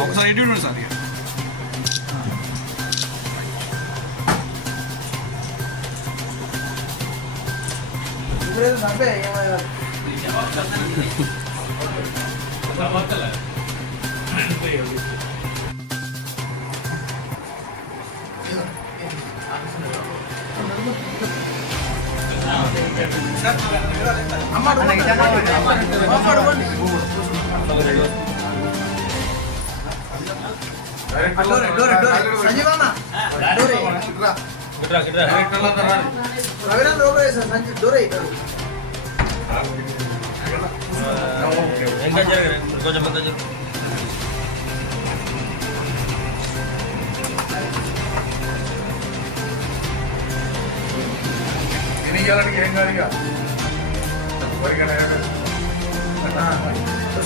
ఒకసారి ఎటు సార్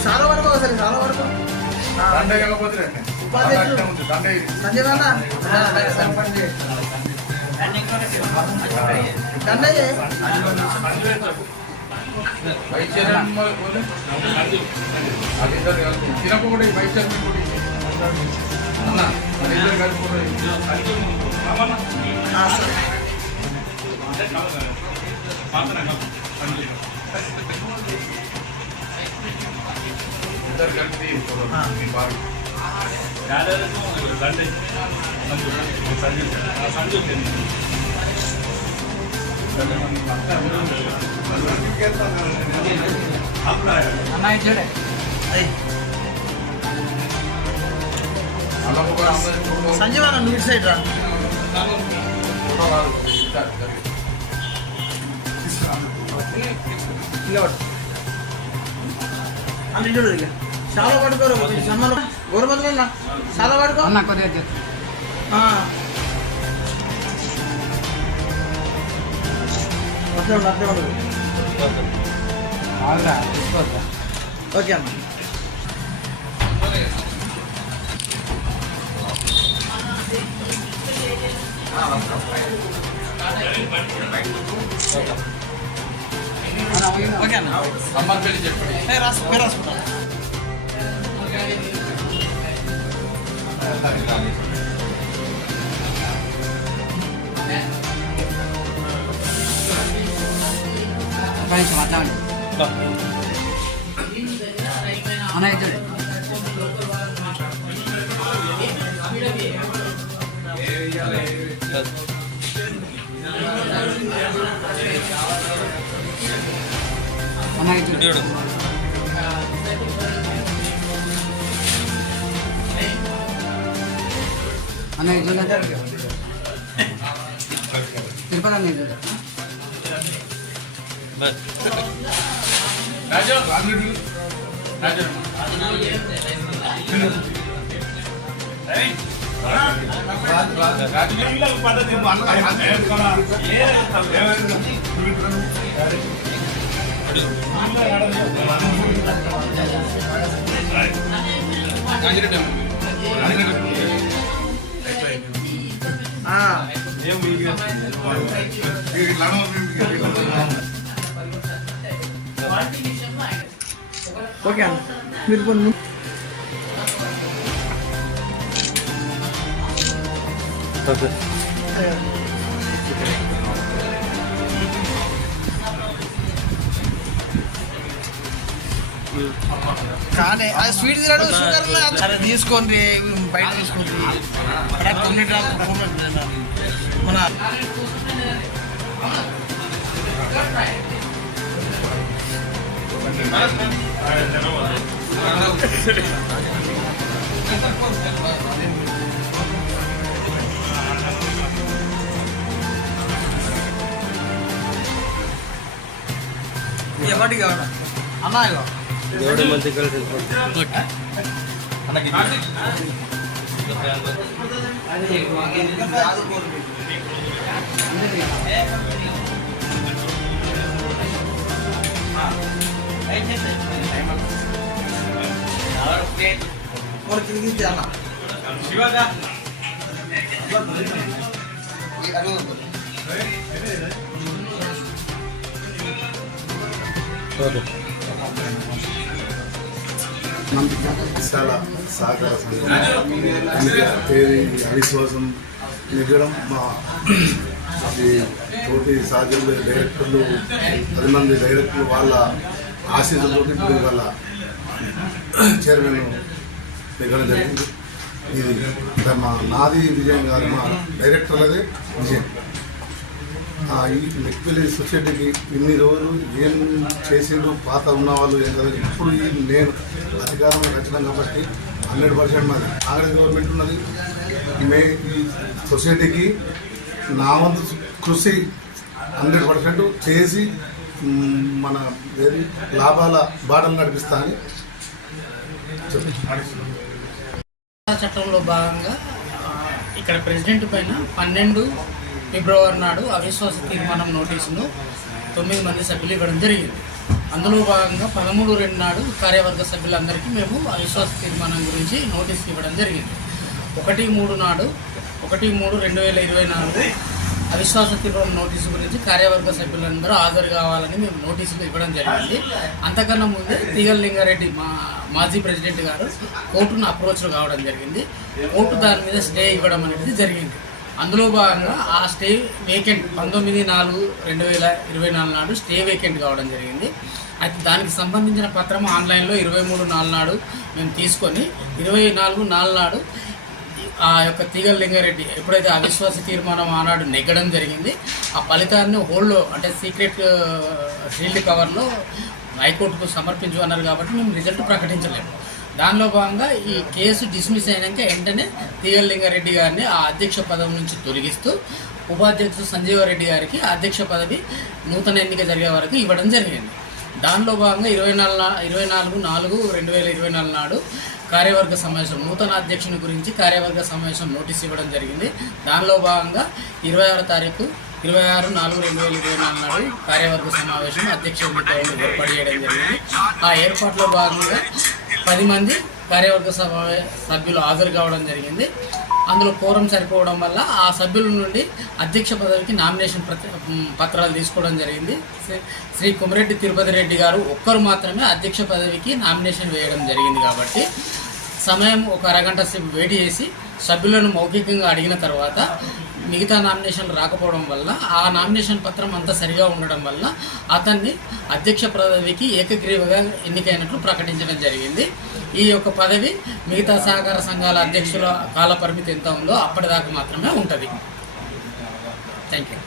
చాలా వరకు అసలు చాలా వరకు సంజయ్ సంజీవన నువ్వు ఇటు సైడ్ రా అని చూడు చాలా పడుకోరు సన్మానం గౌరవంతున్నా చాలా పడుకో అన్న కొద్దిగా ఓకే అన్న ఓకే అన్న అమ్మ పెళ్లి చెప్పండి రాసుకుంటా మాట్లాడండి అన్న ఇద్దరు అన్న ఇద్దరు అన్న ఇద్దరు తిరుపతి అన్న ఇద్దరు రాజు రాజు ఓకే అన్న మీరు కొన్ని కానీ అది స్వీట్ తినడు షుగర్ తీసుకోండి బయట తీసుకోండి అక్కడ కొన్ని మన ఎవరికి కావాలి అన్నా దేవుడు మంచి కలిసి మరి తిరిగి చాలా విశాల సహకార సంఘం తేదీ అవిశ్వాసం నెగ్గడం మా తోటి సహచరులు డైరెక్టర్లు 10 మంది డైరెక్టర్లు వాళ్ళ ఆశీస్సులతోటి ఇప్పుడు వాళ్ళ చైర్మన్ నెగ్గడం జరిగింది. ఇది నాది విజయం కాదు, మా డైరెక్టర్లదే విజయం. ఈ మెట్పల్లి సొసైటీకి ఇన్ని రోజులు ఏం చేసిండు పాత ఉన్న వాళ్ళు ఏం కదా, ఇప్పుడు నేను అధికారంలో వచ్చినాం కాబట్టి 100% మాది కాంగ్రెస్ గవర్నమెంట్ ఉన్నది. ఈ సొసైటీకి నా వంతు కృషి 100% చేసి మన లాభాల బాటలు నడిపిస్తా అని చట్టంలో భాగంగా ఇక్కడ ప్రెసిడెంట్ పైన 12 ఫిబ్రవరి నాడు అవిశ్వాస తీర్మానం నోటీసును 9 మంది సభ్యులు ఇవ్వడం జరిగింది. అందులో భాగంగా 13/2 నాడు కార్యవర్గ సభ్యులందరికీ మేము అవిశ్వాస తీర్మానం గురించి నోటీసు ఇవ్వడం జరిగింది. 1/3 నాడు 1/3/2024 అవిశ్వాస తీర్మానం నోటీసు గురించి కార్యవర్గ సభ్యులందరూ హాజరు కావాలని మేము నోటీసులు ఇవ్వడం జరిగింది. అంతకన్నా ముందే తీగల లింగారెడ్డి మాజీ ప్రెసిడెంట్ గారు కోర్టును అప్రోచ్ కావడం జరిగింది. కోర్టు దాని మీద స్టే ఇవ్వడం అనేది జరిగింది. అందులో భాగంగా ఆ స్టే వేకెంట్ 19/4/2024 నాడు స్టే వేకెంట్ కావడం జరిగింది. అయితే దానికి సంబంధించిన పత్రం ఆన్లైన్లో 23/4 నాడు మేము తీసుకొని 24/4 నాడు ఆ యొక్క తీగల లింగారెడ్డి ఎప్పుడైతే అవిశ్వాస తీర్మానం ఆనాడు నెగ్గడం జరిగింది, ఆ ఫలితాన్ని హోల్డ్లో అంటే సీక్రెట్ షీల్డ్ కవర్లో హైకోర్టుకు సమర్పించమన్నారు కాబట్టి మేము రిజల్ట్ ప్రకటించలేము. దానిలో భాగంగా ఈ కేసు డిస్మిస్ అయినాక వెంటనే తీగల లింగారెడ్డి గారిని ఆ అధ్యక్ష పదవి నుంచి తొలగిస్తూ ఉపాధ్యక్షుడు సంజీవరెడ్డి గారికి అధ్యక్ష పదవి నూతన ఎన్నిక జరిగే వరకు ఇవ్వడం జరిగింది. దానిలో భాగంగా 24/4/2024 నాడు కార్యవర్గ సమావేశం నూతన అధ్యక్షుని గురించి కార్యవర్గ సమావేశం నోటీస్ ఇవ్వడం జరిగింది. దానిలో భాగంగా 26 తారీఖు 26/4/2024 నాడు కార్యవర్గ సమావేశం అధ్యక్ష ఎన్నికలను ఏర్పాటు చేయడం జరిగింది. ఆ ఏర్పాట్లో భాగంగా 10 మంది కార్యవర్గ సభ్యులు హాజరు కావడం జరిగింది. అందులో కోరం సరిపోవడం వల్ల ఆ సభ్యుల నుండి అధ్యక్ష పదవికి నామినేషన్ పత్రాలు తీసుకోవడం జరిగింది. శ్రీ కుమరెడ్డి తిరుపతి రెడ్డి గారు ఒక్కరు మాత్రమే అధ్యక్ష పదవికి నామినేషన్ వేయడం జరిగింది. కాబట్టి సమయం ఒక అరగంట సేపు వెయిట్ చేసి సభ్యులను మౌఖికంగా అడిగిన తర్వాత మిగతా నామినేషన్లు రాకపోవడం వల్ల ఆ నామినేషన్ పత్రం అంతా సరిగా ఉండడం వల్ల అతన్ని అధ్యక్ష పదవికి ఏకగ్రీవగా ఎన్నికైనట్లు ప్రకటించడం జరిగింది. ఈ యొక్క పదవి మిగతా సహకార సంఘాల అధ్యక్షుల కాల పరిమితి ఎంత ఉందో అప్పటిదాకా మాత్రమే ఉంటుంది. Thank you.